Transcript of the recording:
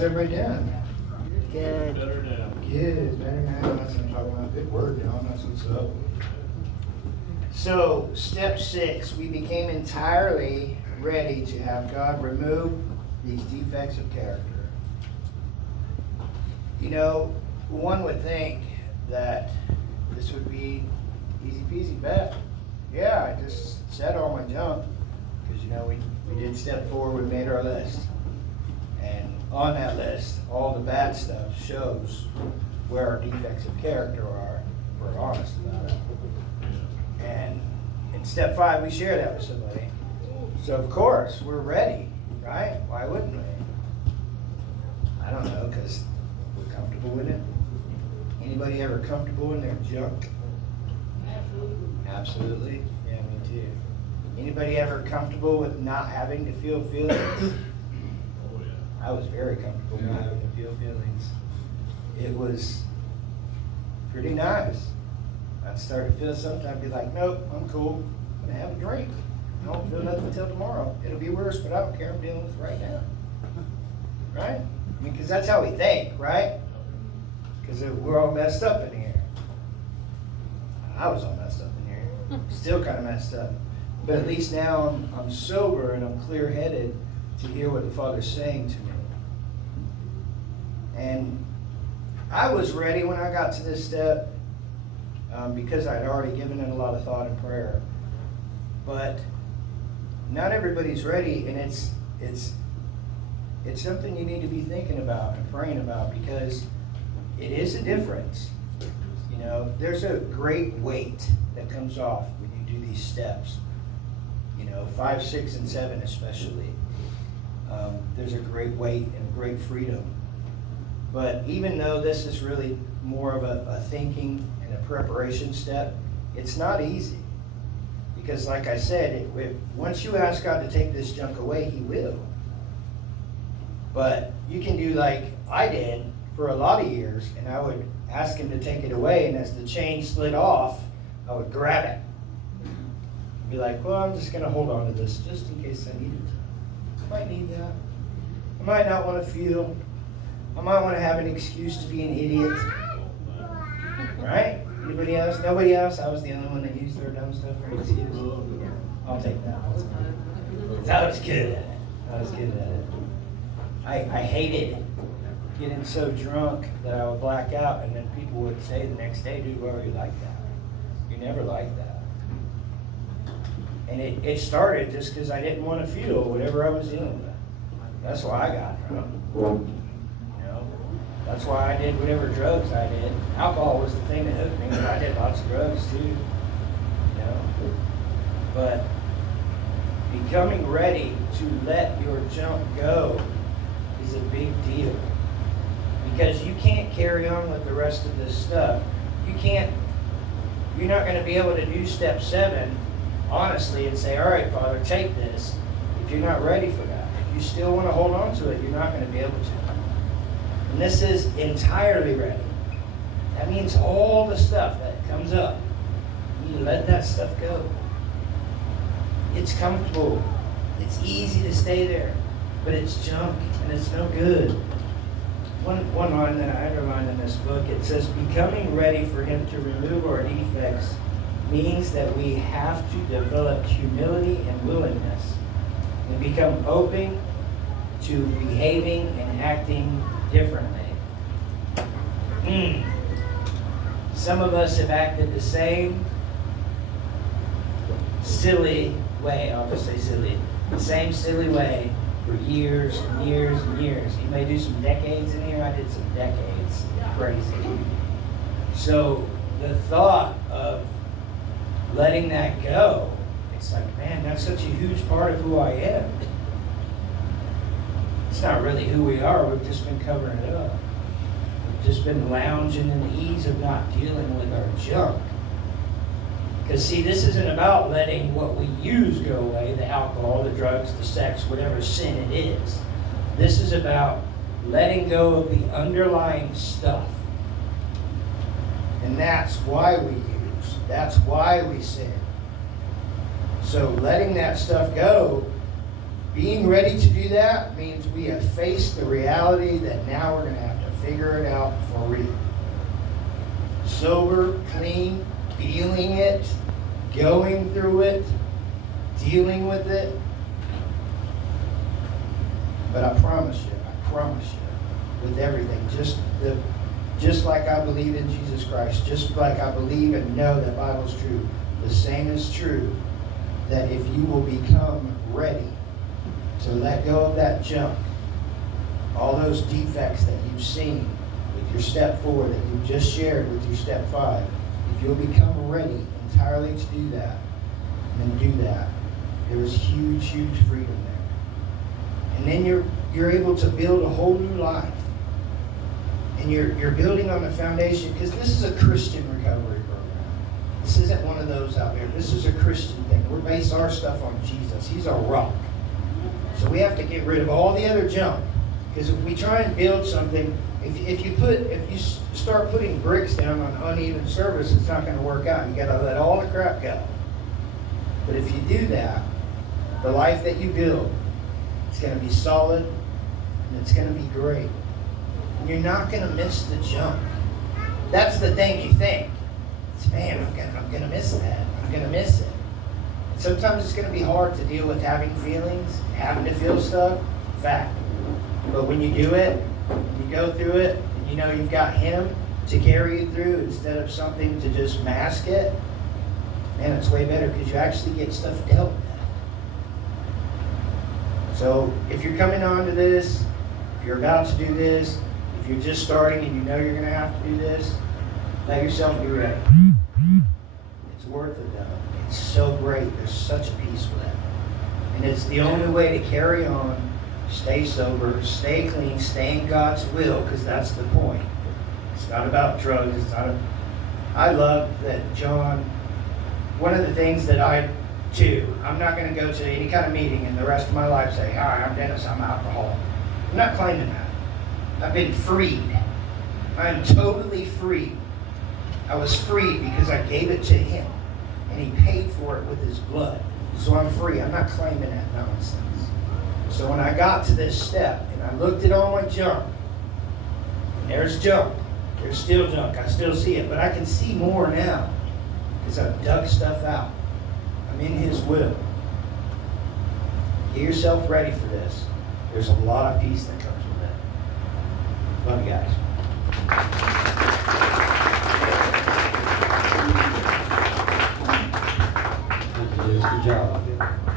How's everybody doing? Good. Better now. Good, better now. That's what I'm talking about. Good work, y'all. That's what's up. So, step 6, we became entirely ready to have God remove these defects of character. You know, one would think that this would be easy peasy, bet. Yeah, I just said all my junk. Because, you know, we did step 4, we made our list. And on that list, all the bad stuff shows where our defects of character are. We're honest about it. And in step 5, we share that with somebody. So of course, we're ready, right? Why wouldn't we? I don't know, because we're comfortable with it. Anybody ever comfortable in their junk? Absolutely. Yeah, me too. Anybody ever comfortable with not having to feel feelings? Oh, yeah. I was very comfortable not having to feel feelings. It was pretty nice. I'd start to feel something, I'd be like, nope, I'm cool. I'm gonna have a drink. I don't feel nothing until tomorrow. It'll be worse, but I don't care. I'm dealing with it right now. Right? I mean, because that's how we think, right? Because we're all messed up in here. I was all messed up in here. Still kind of messed up. But at least now I'm sober and I'm clear-headed to hear what the Father's saying to me. And I was ready when I got to this step because I'd already given it a lot of thought and prayer. But not everybody's ready, and it's something you need to be thinking about and praying about, because it is a difference. You know, there's a great weight that comes off when you do these steps. You know, 5, 6, and 7 especially. There's a great weight and a great freedom. But even though this is really more of a thinking and a preparation step, it's not easy. Because like I said, once you ask God to take this junk away, He will. But you can do like I did for a lot of years, and I would ask Him to take it away, and as the chain slid off, I would grab it. Be like, well, I'm just going to hold on to this just in case I need it. I might need that. I might not want to feel. I might want to have an excuse to be an idiot. Right? Anybody else? Nobody else? I was the only one that used their dumb stuff for an excuse. I'll take that. I was good at it. I was good at it. I hated getting so drunk that I would black out, and then people would say the next day, dude, why were you like that? You never liked that. And it started just because I didn't want to feel whatever I was dealing with. That's why I got drunk. You know, that's why I did whatever drugs I did. Alcohol was the thing that hooked me, but I did lots of drugs too. You know, but becoming ready to let your junk go is a big deal, because you can't carry on with the rest of this stuff. You're not going to be able to do step 7 honestly and say, all right, Father, take this, if you're not ready for that. If you still want to hold on to it, you're not going to be able to. And this is entirely ready. That means all the stuff that comes up, you let that stuff go. It's comfortable. It's easy to stay there, but it's junk and it's no good. One line that I underlined in this book, it says, becoming ready for Him to remove our defects means that we have to develop humility and willingness and become open to behaving and acting differently. Some of us have acted the same silly way, I'll just say silly, the same silly way for years and years and years. You may do some decades in here, I did some decades. Crazy. So the thought of letting that go, it's like, man, that's such a huge part of who I am. It's not really who we are, we've just been covering it up. We've just been lounging in the ease of not dealing with our junk. Because see, this isn't about letting what we use go away, the alcohol, the drugs, the sex, whatever sin it is. This is about letting go of the underlying stuff. And that's why we use. That's why we sin. So letting that stuff go being ready to do that means we have faced the reality that now we're going to have to figure it out for real. Sober, clean, feeling it, going through it, dealing with it. But I promise you, with everything, just like I believe in Jesus Christ, just like I believe and know that Bible's true, the same is true, that if you will become ready to let go of that junk, all those defects that you've seen with your step 4 that you just shared with your step 5, if you'll become ready entirely to do that, then do that. There is huge, huge freedom there. And then you're able to build a whole new life. And you're building on the foundation, because this is a Christian recovery program. This isn't one of those out there. This is a Christian thing. We're based our stuff on Jesus. He's our rock. So we have to get rid of all the other junk. Because if we try and build something, if you start putting bricks down on uneven surface, it's not going to work out. You got to let all the crap go. But if you do that, the life that you build, it's going to be solid and it's going to be great. And you're not going to miss the junk. That's the thing you think. It's, man, I'm going to miss that. I'm going to miss it. And sometimes it's going to be hard to deal with having feelings, having to feel stuff. Fact. But when you do it, you go through it, and you know you've got Him to carry you through instead of something to just mask it, man, it's way better because you actually get stuff dealt with. So if you're coming on to this, if you're about to do this, if you're just starting and you know you're going to have to do this, let yourself be ready. It's worth it though. It's so great. There's such a peace with it. And it's the only way to carry on, stay sober, stay clean, stay in God's will, because that's the point. It's not about drugs. I love that John, one of the things that I'm not going to go to any kind of meeting in the rest of my life say, hi, I'm Dennis, I'm an alcoholic. I'm not claiming that. I've been freed. I am totally free. I was freed because I gave it to Him, and He paid for it with His blood. So I'm free. I'm not claiming that nonsense. So when I got to this step, and I looked at all my junk, and there's junk. There's still junk. I still see it, but I can see more now because I've dug stuff out. I'm in His will. Get yourself ready for this. There's a lot of peace that comes with it. Love you guys. Good job.